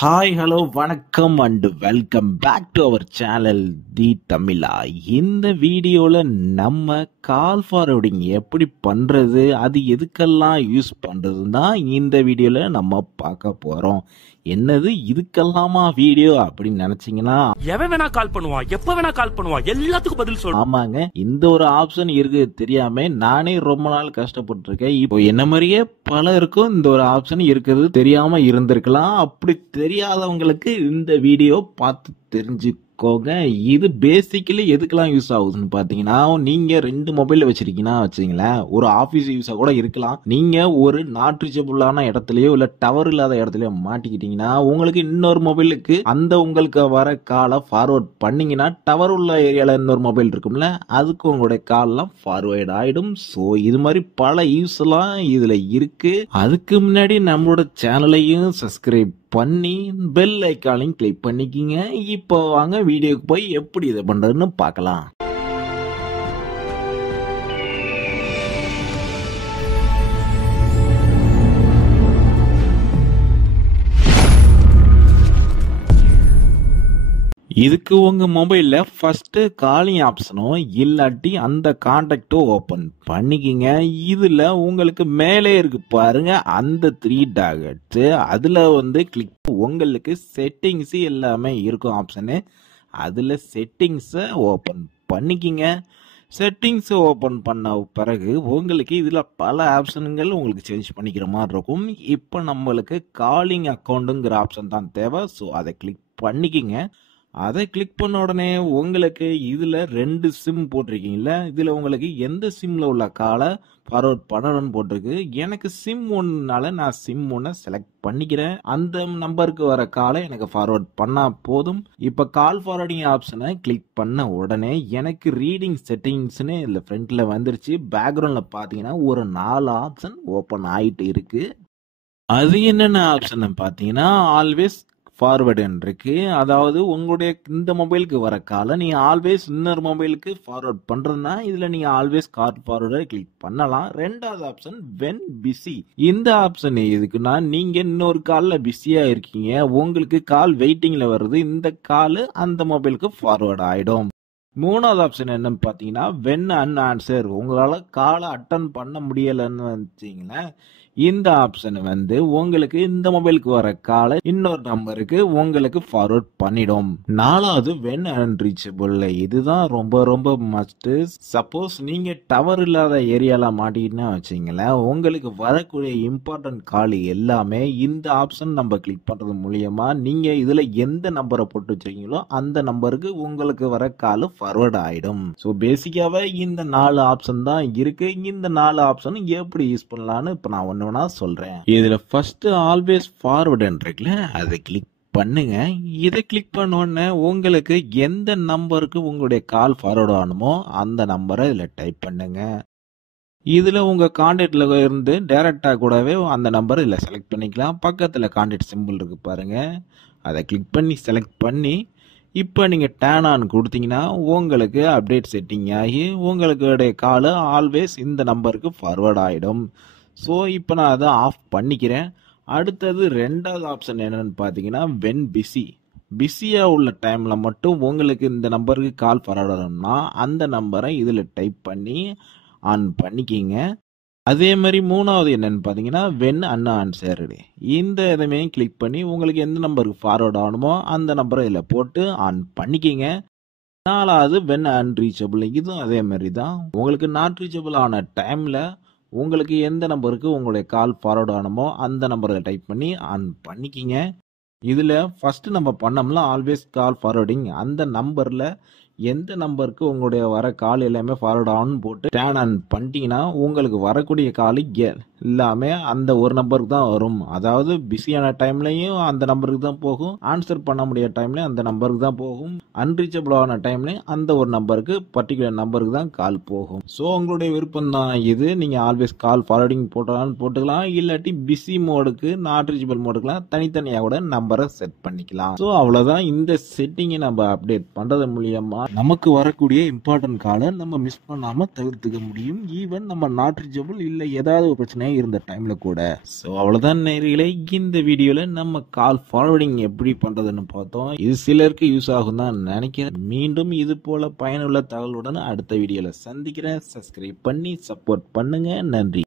Hi hello வணக்கம் and welcome back to our channel the Tamizha. இந்த வீடியோவில் நம்ம கால் ஃபார்வர்டிங் எப்படி பண்ணுறது, அது எதுக்கெல்லாம் யூஸ் பண்ணுறதுன்னு தான் இந்த வீடியோவில் நம்ம பார்க்க போகிறோம். என்னது இதுக்கெல்லாமா வீடியோ அப்படின்னு நினைச்சீங்கன்னா, எவன் வேணா கால் பண்ணுவான், எப்ப வேணா கால் பண்ணுவான், எல்லாத்துக்கும் பதில் சொல்ல. ஆமாங்க, இந்த ஒரு ஆப்ஷன் இருக்கு தெரியாம நானே ரொம்ப நாள் கஷ்டப்பட்டு இருக்கேன். இப்போ என்ன மாதிரியே பலருக்கும் இந்த ஒரு ஆப்ஷன் இருக்கிறது தெரியாம இருந்திருக்கலாம். அப்படி தெரியாதவங்களுக்கு இந்த வீடியோ பார்த்து தெரிஞ்சுக்கோங்க. இது பேசிக்கலி எதுக்கெல்லாம் யூஸ் ஆகுதுன்னு பாத்தீங்கன்னா, நீங்க 2 மொபைல் வச்சிருக்கீங்கன்னா வச்சுங்களேன், ஒரு ஆபீஸ் யூஸா கூட இருக்கலாம். நீங்க ஒரு நாட் ரீச்சபிளான இடத்துலயோ இல்ல டவர் இல்லாத இடத்துலயோ மாட்டிக்கிட்டீங்கன்னா, உங்களுக்கு இன்னொரு மொபைலுக்கு அந்த உங்களுக்கு வர காலை ஃபார்வர்ட் பண்ணீங்கன்னா, டவர் உள்ள ஏரியால இன்னொரு மொபைல் இருக்கும்ல, அதுக்கு உங்களுடைய கால்லாம் ஃபார்வர்ட் ஆயிடும். ஸோ இது மாதிரி பல யூஸ் எல்லாம் இதுல இருக்கு. அதுக்கு முன்னாடி நம்மளோட சேனலையும் சப்ஸ்கிரைப் பண்ணி பெல் ஐக்கானையும் கிளிக் பண்ணிக்கிங்க. இப்போ வாங்க வீடியோக்கு போய் எப்படி இதை பண்றதுன்னு பார்க்கலாம். இதுக்கு உங்க மொபைல்ல ஃபர்ஸ்ட் காலிங் ஆப்ஷனோ இல்லாட்டி அந்த கான்டாக்டோ ஓபன் பண்ணிக்கிங்க. இதுல உங்களுக்கு மேலே இருக்கு பாருங்க அந்த 3 டாட்ஸ், அதுல கிளிக் உங்களுக்கு செட்டிங்ஸ் எல்லாமே இருக்கும் ஆப்ஷனு. அதுல செட்டிங்ஸை ஓபன் பண்ணிக்கிங்க. செட்டிங்ஸ் ஓபன் பண்ண பிறகு உங்களுக்கு இதுல பல ஆப்ஷன்கள் உங்களுக்கு சேஞ்ச் பண்ணிக்கிற மாதிரி இருக்கும். இப்போ நம்மளுக்கு காலிங் அக்கௌண்ட்டுங்கிற ஆப்ஷன் தான் தேவை. ஸோ அதை கிளிக் பண்ணிக்கிங்க. அதை கிளிக் பண்ண உடனே உங்களுக்கு இதுல 2 சிம் போட்டிருக்கீங்கல்ல, இதுல உங்களுக்கு எந்த சிம்ல உள்ள காலை ஃபார்வர்ட் பண்ணணும்னு போட்டிருக்கு. எனக்கு சிம் 1னால நான் சிம் 1 செலக்ட் பண்ணிக்கிறேன். அந்த நம்பருக்கு வர காலை எனக்கு ஃபார்வர்ட் பண்ணா போதும். இப்ப கால் ஃபார்வர்டிங் ஆப்ஷனை கிளிக் பண்ண உடனே எனக்கு ரீடிங் செட்டிங்ஸ்னு இதுல ஃப்ரண்ட்ல வந்துருச்சு. பேக்ரவுண்ட்ல பாத்தீங்கன்னா ஒரு 4 ஆப்ஷன் ஓபன் ஆயிட்டு இருக்கு. அது என்னென்ன ஆப்ஷன் பாத்தீங்கன்னா, ஆல்வேஸ் ஃபார்வர்டு இருக்கு. அதாவது உங்களுடைய இந்த மொபைலுக்கு வர காலை நீங்க ஆல்வேஸ் இன்னொரு மொபைலுக்கு ஃபார்வர்ட் பண்றதுனா இதுல நீங்க ஆல்வேஸ் கால் ஃபார்வர்டை கிளிக் பண்ணலாம். 2வது ஆப்ஷன் வென் பிஸி. இந்த ஆப்ஷன் எதுக்குன்னா, நீங்க இன்னொரு கால்ல பிஸியா இருக்கீங்க, உங்களுக்கு கால் வெயிட்டிங்ல வருது, இந்த கால் அந்த மொபைலுக்கு ஃபார்வர்ட் ஆயிடும். 3வது ஆப்ஷன் என்னன்னு பாத்தீங்கன்னா, வென் அன்ஆன்சர். உங்களால காலை அட்டன் பண்ண முடியலன்னு வச்சீங்களேன், இந்த ஆப்ஷன் உங்களுக்கு இந்த மொபைலுக்கு வர காலை இன்னொரு நம்பருக்கு உங்களுக்கு ஃபார்வர்ட் பண்ணிடும். 4வது வென் அன்ரீச்சபிள். இதுதான் ரொம்ப ரொம்ப மஸ்ட். சப்போஸ் நீங்க டவர் இல்லாத ஏரியால மாட்டிக்கிட்டா வச்சீங்களேன், உங்களுக்கு வரக்கூடிய இம்பார்ட்டன்ட் கால் எல்லாமே இந்த ஆப்ஷன் நம்ம கிளிக் பண்றது மூலியமா நீங்க இதுல எந்த நம்பரை போட்டு வச்சிருக்கீங்களோ அந்த நம்பருக்கு உங்களுக்கு வர கால் ஃபார்வர்ட் ஆயிடும். ஸோ பேசிக்காவே இந்த 4 ஆப்ஷன் தான் இருக்கு. இந்த 4 ஆப்ஷன் எப்படி யூஸ் பண்ணலாம்னு இப்ப நான் ஒண்ணு சொல்றேன். இதுல ஃபர்ஸ்ட் ஆல்வேஸ் ஃபார்வர்ட் இருக்குல்ல, அதை கிளிக் பண்ணுங்க. இதை கிளிக் பண்ண உடனே உங்களுக்கு எந்த நம்பருக்கு உங்களுடைய கால் ஃபார்வர்ட் ஆகணுமோ அந்த நம்பரை இதுல டைப் பண்ணுங்க. இதுல உங்க கான்டாக்ட்ல இருந்து டைரக்டா கூடவே அந்த நம்பரை இதுல செலக்ட் பண்ணிக்கலாம். பக்கத்துல கான்டாக்ட் சிம்பிள் இருக்கு பாருங்க, அதை கிளிக் பண்ணி செலக்ட் பண்ணி இப்போ நீங்கள் டேன் ஆன் கொடுத்தீங்கன்னா உங்களுக்கு அப்டேட் செட்டிங் ஆகி உங்களுடைய கால் ஆல்வேஸ் இந்த நம்பருக்கு ஃபார்வர்ட் ஆகிடும். ஸோ இப்போ நான் அதை ஆஃப் பண்ணிக்கிறேன். அடுத்தது 2வது ஆப்ஷன் என்னன்னு பார்த்தீங்கன்னா, வென் பிஸி. பிஸியாக உள்ள டைமில் மட்டும் உங்களுக்கு இந்த நம்பருக்கு கால் ஃபார்வர்ட் ஆகணும்னா அந்த நம்பரை இதில் டைப் பண்ணி ஆன் பண்ணிக்கிங்க. அதே மாதிரி 3வது என்னன்னு பார்த்தீங்கன்னா, வென் அன்ஆன்சர்டு. இந்த இதுமே கிளிக் பண்ணி உங்களுக்கு எந்த நம்பருக்கு ஃபார்வர்ட் ஆகணுமோ அந்த நம்பரை இதில் போட்டு ஆன் பண்ணிக்கிங்க. 4வது வென் அன்ரீச்சபிள். இதுவும் அதே மாதிரி தான். உங்களுக்கு நாட் ரீச்சபிள் ஆன டைமில் உங்களுக்கு எந்த நம்பருக்கு உங்களுடைய கால் ஃபார்வர்ட் ஆகணுமோ அந்த நம்பரை டைப் பண்ணி ஆன் பண்ணிக்கிங்க. இதில் ஃபர்ஸ்ட் நம்ம பண்ணோம்ல ஆல்வேஸ் கால் ஃபார்வர்டிங், அந்த நம்பரில் எந்த நம்பருக்கு உங்களுடைய வர கால் எல்லாமே ஃபார்வர்ட் ஆகணும்னு போட்டு டேன் ஆன் பண்ணிட்டீங்கன்னா உங்களுக்கு வரக்கூடிய கால் எல்லாமே அந்த ஒரு நம்பருக்கு தான் வரும். அதாவது பிஸியான டைம்லையும் அந்த நம்பருக்கு தான் போகும், ஆன்சர் பண்ண முடியாத டைம்லையும் அந்த நம்பருக்கு தான் போகும், அன்ரீச்சபிள் ஆன டைம்லையும் அந்த ஒரு நம்பருக்கு பர்டிகுலர் நம்பருக்கு தான் கால் போகும். ஸோ உங்களுடைய விருப்பம் தான் இது. நீங்கள் ஆல்வேஸ் கால் ஃபார்வர்டிங் போட்டுக்கலாம், இல்லாட்டி பிஸி மோடுக்கு நாட் ரீச்சபிள் மோடுக்குலாம் தனித்தனியாக கூட நம்பரை செட் பண்ணிக்கலாம். ஸோ அவ்வளோதான். இந்த செட்டிங்கை நம்ம அப்டேட் பண்ணுறது மூலியமா நமக்கு வரக்கூடிய இம்பார்ட்டன்ட் காலை நம்ம மிஸ் பண்ணாமல் தவிர்த்துக்க முடியும். ஈவன் நம்ம நாட் ரீச்சபிள் இல்லை ஏதாவது ஒரு பிரச்சனை இருந்த டைம்ல கூட. ஸோ அவ்வளவுதான் நேயர்களே, இந்த வீடியோல நம்ம கால் ஃபார்வர்டிங் எப்படி பண்றதுன்னு பார்த்தோம். இது சிலருக்கு யூஸ் ஆகும் தான் நினைக்கிறேன். மீண்டும் இது போல பயனுள்ள தகவலுடன் அடுத்த வீடியோல சந்திக்கிறேன். சப்ஸ்கிரைப் பண்ணி சப்போர்ட் பண்ணுங்க. நன்றி.